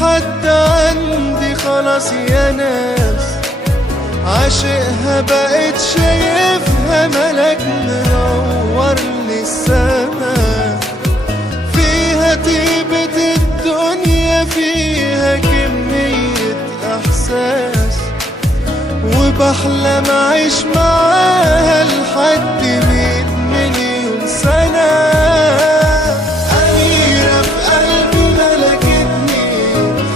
حد عندي خلاص يا ناس، عاشقها بقيت شايفها ملاك منور للسما، فيها طيبة الدنيا، فيها كمية إحساس، وبحلم أعيش معاها لحد 100 مليون سنة. أميرة في قلبي ملكتني،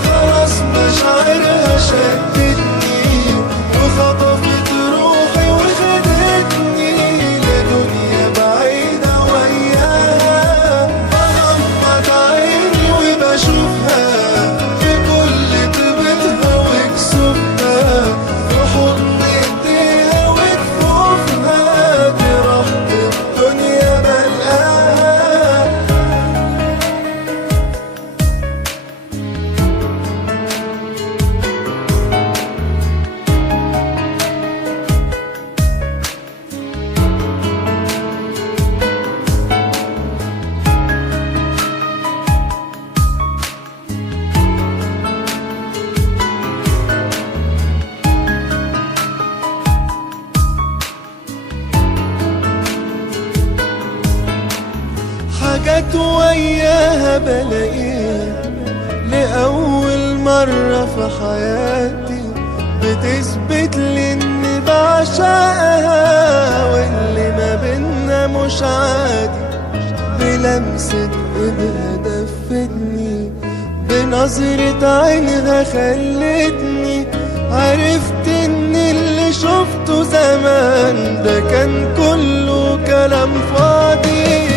خلاص مشاعرها شدتني، وخطفت روحي وخدتني لدنيا بعيدة وياها. بغمض عيني وبشوفها في كل طيبتها وكسوفها، في حضن ايديها وكفوفها، دي رحمة الدنيا ملقاها. حاجات وياها بلاقيها لأول مرة في حياتي، بتثبت لي إني بعشقها، واللي ما بينا مش عادي. بلمسة إيدها دفتني، بنظرة عينها خلتني عرفت إن اللي شفته زمان ده كان كله كلام فاضي.